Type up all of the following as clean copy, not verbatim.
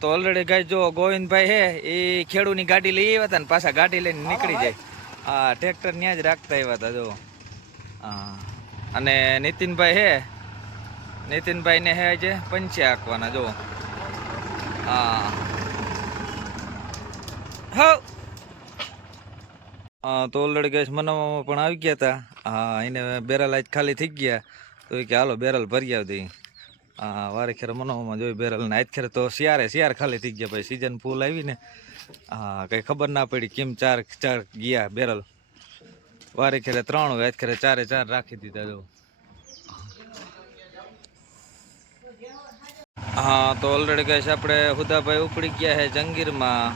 તો ઓલરેડી ગાય જો ગોવિંદભાઈ હે એ ખેડૂની ગાડી લઈ આવ્યા હતા ને પાછા ગાડી લઈને નીકળી જાય. ટ્રેક્ટર ત્યાં જ રાખતા આવ્યા હતા જો. અને નીતિનભાઈ ને હે આજે પંચે હાંકવાના જો. તો ઓલરેડી ગેસ મનાવવામાં પણ આવી ગયા હતા. એને બેરલ આજ ખાલી થઈ ગયા તો એ કે હાલો બેરલ ભરી આવતી. વારે ખેરે મનાવવામાં જોઈ બેરલ ને આજ ખેરે તો શિયાર ખાલી થઈ ગયા ભાઈ. સીઝન ફૂલ આવી ને કઈ ખબર ના પડી કેમ ચાર ગયા બેરલ. વારે ખેરે 3 હોય, આજ ખેરે 4 રાખી દીધા જો. તો ઓલરેડી ગેસ આપણે હુદાભાઈ ઉપડી ગયા હે જંગીરમાં.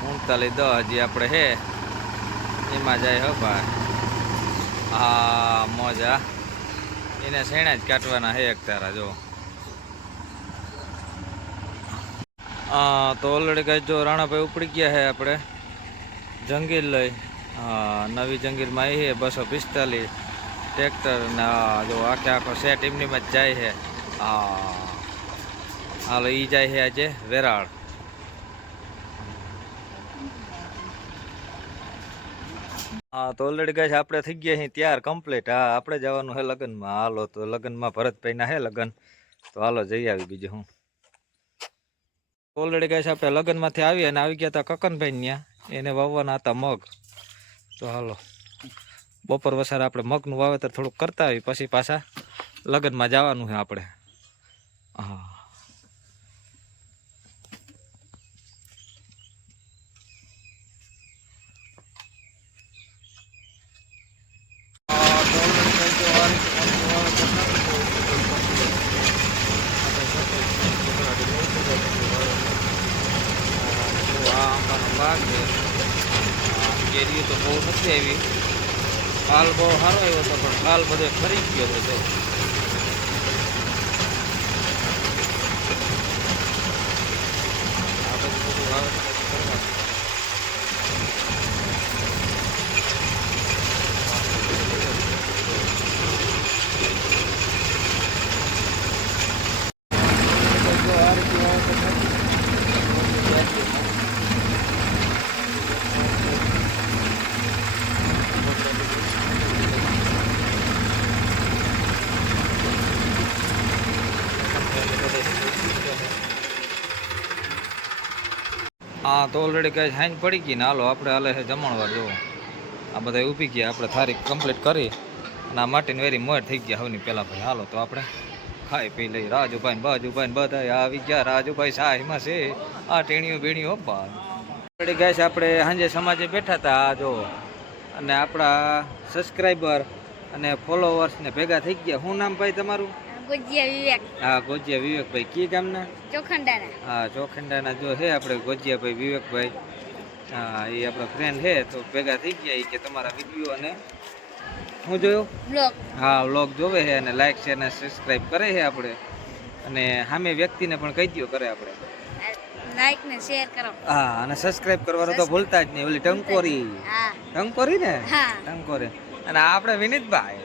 39-10 હજી આપણે હે એમાં જાય હો ભાઈ. મોજા એને શેણા જ કાઢવાના હે એક તારા જો. તો ઓલરેડી કઈ જો રાણાભાઈ ઉપડી ગયા હે આપણે જંગીર લઈ. નવી જંગીરમાં આવી છે 245 ટ્રેક્ટર ને જો આખો સેટ એમનીમાં જ જાય છે. હાલો ઈ જાય છે આજે વેરાળ. તો ઓલરેડી ગાય આપણે થઈ ગયા છીએ ત્યાર કમ્પ્લીટ. આપણે જવાનું છે લગ્નમાં. હાલો તો લગ્નમાં ભરતભાઈ ના હે લગ્ન, તો હાલો જઈ આવી. બીજું હું ઓલરેડી ગાય આપણે લગ્નમાંથી આવી અને આવી ગયા હતા કકનભાઈ ત્યાં. એને વાવવાના હતા મગ. તો હાલો બપોર વસાર આપણે મગનું વાવેતર થોડુંક કરતા આવી પછી પાછા લગ્નમાં જવાનું છે આપણે. કેરીઓ તો બહુ નથી આવી. હાલ બહુ સારો આવ્યો હતો પણ હાલ બધો ખરી ગયો હતો. આ બધું વાવેતર કરવાનું. તો ઓલરેડી કઈ હાઈન પડી ગઈ ને હાલો આપણે હાલે છે જમણવાર જો. આ બધા ઊભી ગયા, આપણે થારી કમ્પ્લીટ કરી અને આ માટીની વેરી મોર થઈ ગયા હવની પહેલાં ભાઈ. હાલો તો આપણે ખાઈ પી લઈ. રાજુભાઈ ને બાજુભાઈ ને બધા આવી ગયા. રાજુભાઈ શાહીમાં છે આ ટેણીઓ બીણીઓ બા. ઓલરેડી ગાય છે આપણે સાંજે સમાજે બેઠા હતા જો. અને આપણા સબસ્ક્રાઈબર અને ફોલોવર્સ ને ભેગા થઈ ગયા. શું નામ ભાઈ તમારું? ગોજિયા વિવેક. ગોજિયા વિવેકભાઈ. કી ગામના? ચોખંડાના. ચોખંડાના જો છે આપણે ગોજિયાભાઈ વિવેકભાઈ. એ આપણા ફ્રેન્ડ છે તો ભેગા થઈ ગયા કે તમારા વિડીયો અને શું જોયું વ્લોગ. વ્લોગ જોવે છે અને લાઈક શેર ને સબસ્ક્રાઇબ કરે છે આપણે. અને સામે વ્યક્તિને પણ કહી દો કરે આપણે લાઈક ને શેર કરો. અને સબસ્ક્રાઇબ કરવાનું તો ભૂલતા જ નહીં. ઓલી ટંકોરી ને ટંકોરી. અને આપણે વિનીતભાઈ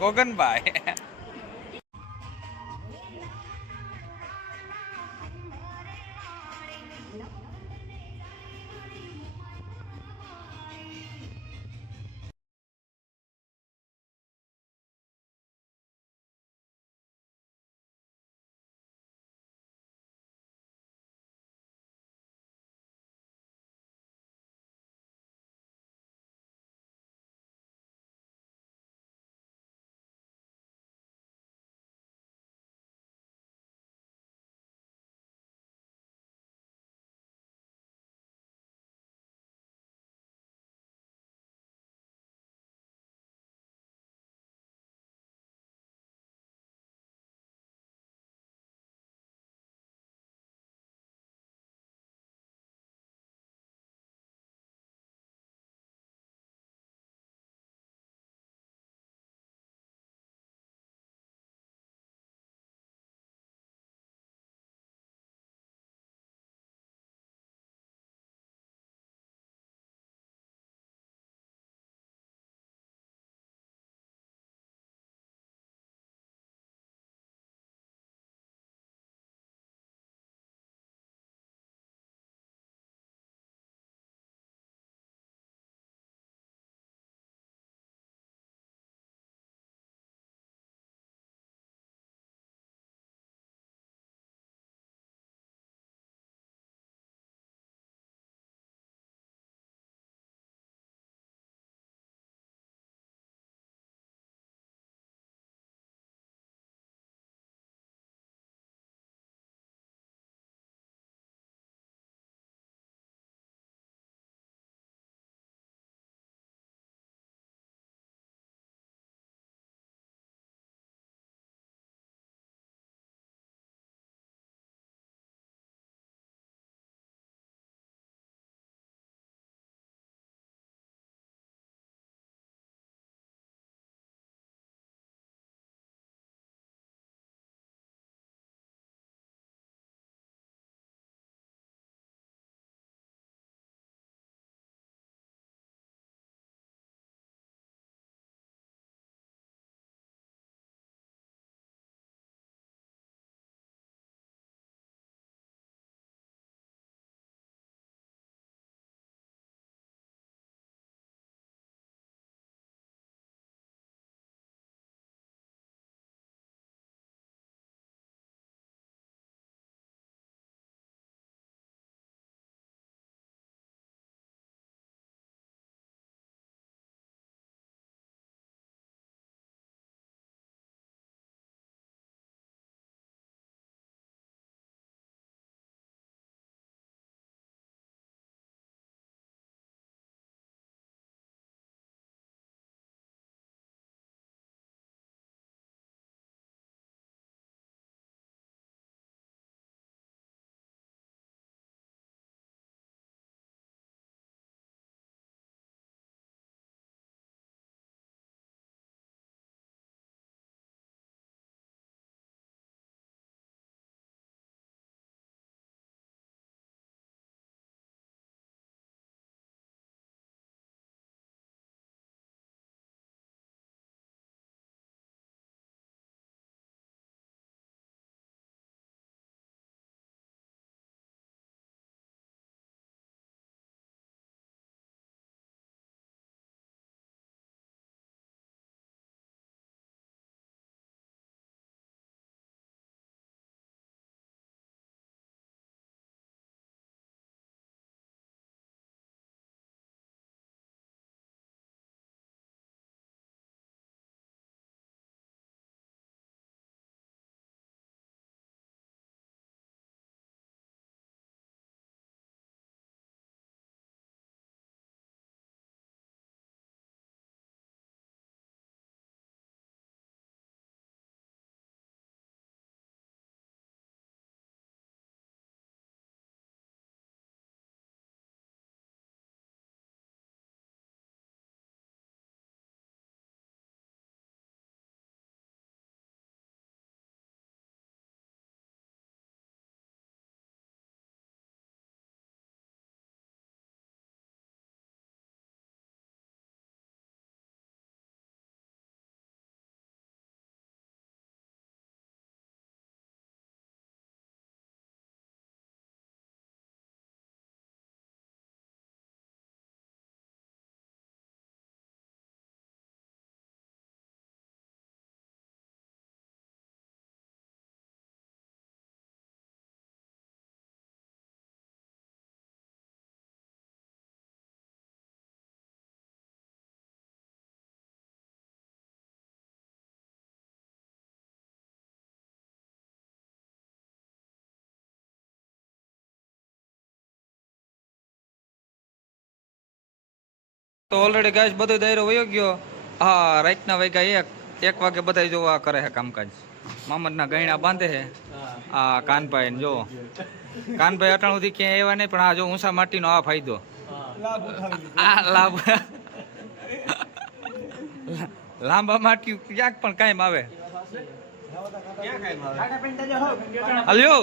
ગોગનભાઈ. તો ઓલરેડી ગાઈસ બધો દાયરો વયો ગયો. હા, રાતના વાગ્યા 1 વાગે બધા જોવા કરે છે કામકાજ. મામદના ગયણા બાંધે છે. આ કાનભાઈ ને જો કાનભાઈ અટાણ સુધી ક્યાંય આવ્યા નહીં, પણ આ જો ઊંસા માટીનો આ ફાયદો, આ લાભ લાંબા માટી ક્યાંક પણ કાયમ આવે. હાલ્યો